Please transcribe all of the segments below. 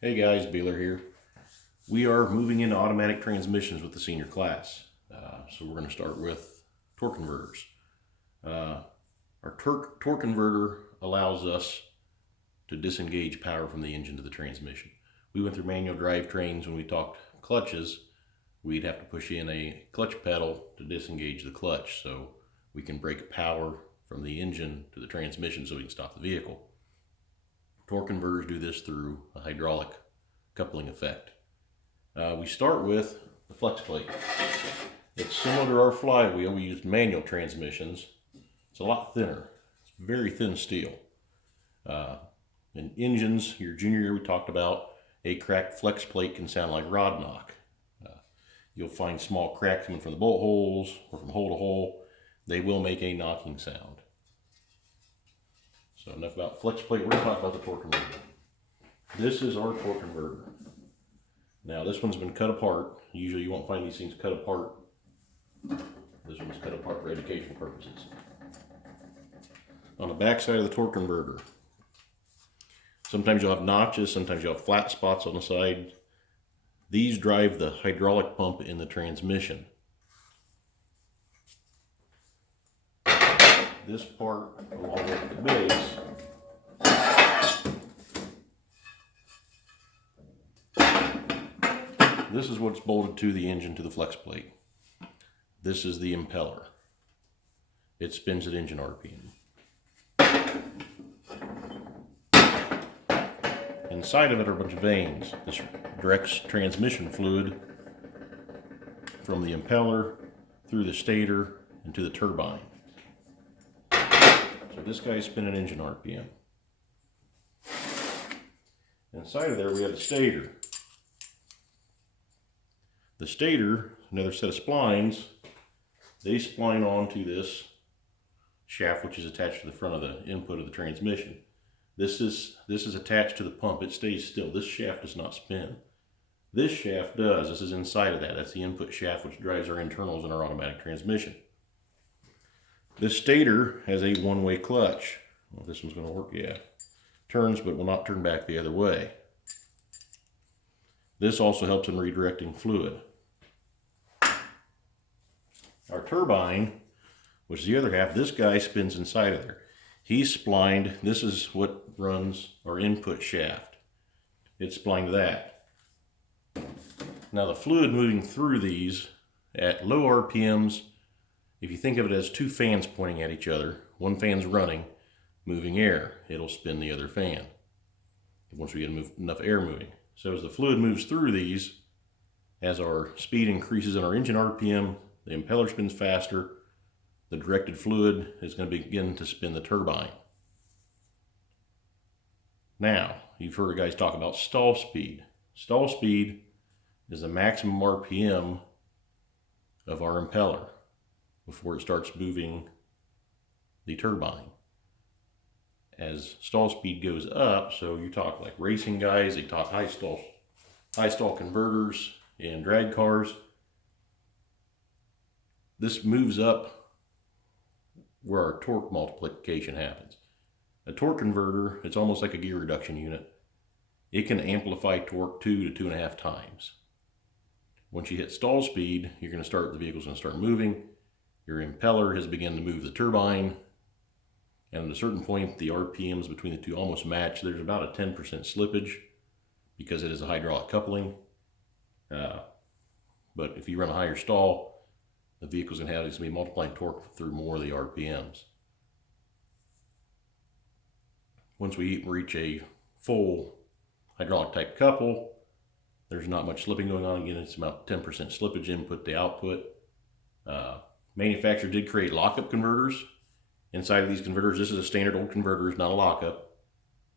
Hey guys, Beeler here. We are moving into automatic transmissions with the senior class. So we're going to start with torque converters. Our torque converter allows us to disengage power from the engine to the transmission. We went through manual drivetrains when we talked clutches. We'd have to push in a clutch pedal to disengage the clutch so we can break power from the engine to the transmission so we can stop the vehicle. Torque converters do this through a hydraulic coupling effect. We start with the flex plate. It's similar to our flywheel. We used manual transmissions. It's a lot thinner. It's very thin steel. In engines, your junior year we talked about a cracked flex plate can sound like rod knock. You'll find small cracks coming from the bolt holes or from hole to hole. They will make a knocking sound. So enough about flex plate. We're going to talk about the torque converter. This is our torque converter. Now this one's been cut apart. Usually you won't find these things cut apart. This one's cut apart for education purposes. On the back side of the torque converter, sometimes you'll have notches, sometimes you'll have flat spots on the side. These drive the hydraulic pump in the transmission. This part, along with the base, this is what's bolted to the engine to the flex plate. This is the impeller. It spins at engine RPM. Inside of it are a bunch of vanes. This directs transmission fluid from the impeller through the stator and to the turbine. So this guy's spinning engine RPM. Inside of there we have the stator. The stator, another set of splines, they spline onto this shaft which is attached to the front of the input of the transmission. This is attached to the pump. It stays still. This shaft does not spin. This shaft does. This is inside of that. That's the input shaft which drives our internals in our automatic transmission. This stator has a one-way clutch. Well, this one's going to work, yeah. Turns but will not turn back the other way. This also helps in redirecting fluid. Our turbine, which is the other half, this guy spins inside of there. He's splined. This is what runs our input shaft. It's splined to that. Now the fluid moving through these at low RPMs, if you think of it as two fans pointing at each other, one fan's running, moving air, it'll spin the other fan once we get enough air moving. So as the fluid moves through these, as our speed increases in our engine RPM, the impeller spins faster, the directed fluid is going to begin to spin the turbine. Now, you've heard guys talk about stall speed. Stall speed is the maximum RPM of our impeller before it starts moving the turbine. As stall speed goes up, so you talk like racing guys, they talk high stall converters and drag cars. This moves up where our torque multiplication happens. A torque converter, it's almost like a gear reduction unit. It can amplify torque 2 to 2.5 times. Once you hit stall speed, the vehicle's going to start moving. Your impeller has begun to move the turbine. And at a certain point, the RPMs between the two almost match. There's about a 10% slippage because it is a hydraulic coupling. But if you run a higher stall, the vehicle's going to be multiplying torque through more of the RPMs. Once we reach a full hydraulic type couple, there's not much slipping going on. Again, it's about 10% slippage input to output. Manufacturer did create lockup converters. Inside of these converters, this is a standard old converter, it's not a lockup.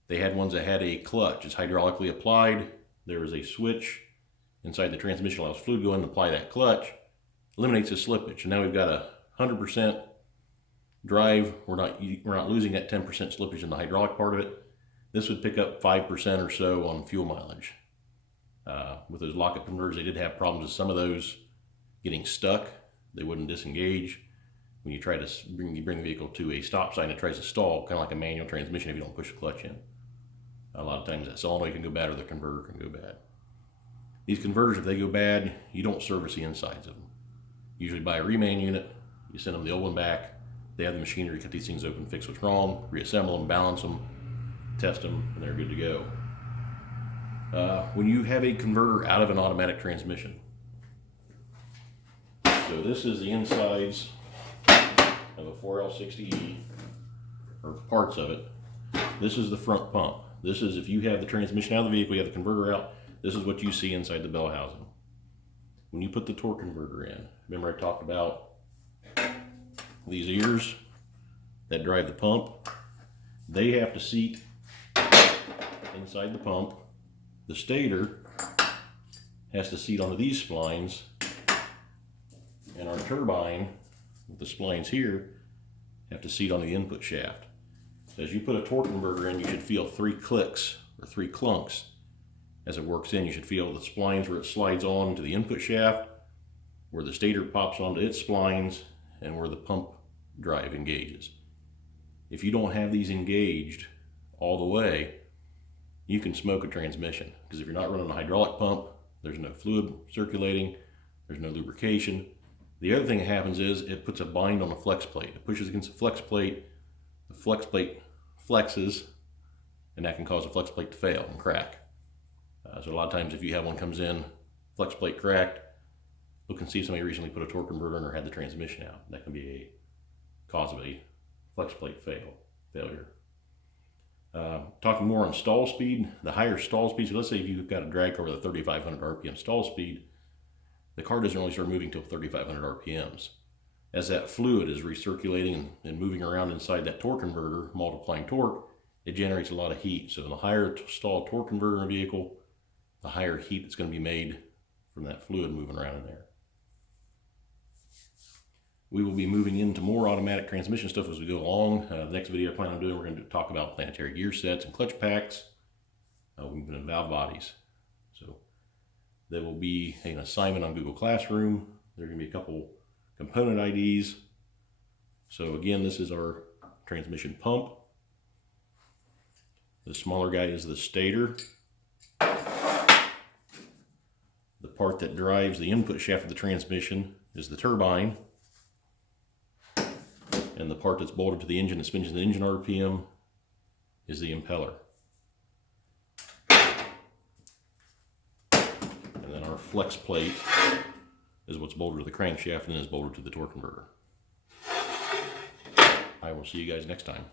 They had ones that had a clutch. It's hydraulically applied. There is a switch inside the transmission, allows fluid to go in and apply that clutch. Eliminates the slippage. And now we've got a 100% drive. We're not losing that 10% slippage in the hydraulic part of it. This would pick up 5% or so on fuel mileage. With those lockup converters, they did have problems with some of those getting stuck. They wouldn't disengage. When you try to bring the vehicle to a stop sign, it tries to stall, kind of like a manual transmission if you don't push the clutch in. A lot of times that solenoid can go bad or the converter can go bad. These converters, if they go bad, you don't service the insides of them. Usually buy a reman unit, you send them the old one back, they have the machinery to cut these things open, fix what's wrong, reassemble them, balance them, test them, and they're good to go. When you have a converter out of an automatic transmission, so this is the insides of a 4L60E, or parts of it. This is the front pump. This is if you have the transmission out of the vehicle, you have the converter out, this is what you see inside the bell housing. When you put the torque converter in, remember I talked about these ears that drive the pump? They have to seat inside the pump. The stator has to seat onto these splines, and our turbine with the splines here have to seat on the input shaft. So as you put a torque converter in, you should feel 3 clicks or 3 clunks as it works in. You should feel the splines where it slides on to the input shaft, where the stator pops onto its splines, and where the pump drive engages. If you don't have these engaged all the way, you can smoke a transmission, because if you're not running a hydraulic pump, there's no fluid circulating, there's no lubrication. The other thing that happens is it puts a bind on the flex plate. It pushes against the flex plate flexes, and that can cause the flex plate to fail and crack. So a lot of times if you have one comes in, flex plate cracked, look and see if somebody recently put a torque converter in or had the transmission out. That can be a cause of a flex plate failure. Talking more on stall speed, the higher stall speed, so let's say if you've got a drag over the 3,500 RPM stall speed, the car doesn't really start moving till 3,500 RPMs. As that fluid is recirculating and moving around inside that torque converter, multiplying torque, it generates a lot of heat. So the higher stall torque converter in a vehicle, the higher heat that's going to be made from that fluid moving around in there. We will be moving into more automatic transmission stuff as we go along. The next video I plan on doing, we're going to talk about planetary gear sets and clutch packs. We've been in valve bodies. So there will be an assignment on Google Classroom. There are going to be a couple component IDs. So again, this is our transmission pump. The smaller guy is the stator. The part that drives the input shaft of the transmission is the turbine. And the part that's bolted to the engine that spins the engine RPM is the impeller. And then our flex plate is what's bolted to the crankshaft and is bolted to the torque converter. I will see you guys next time.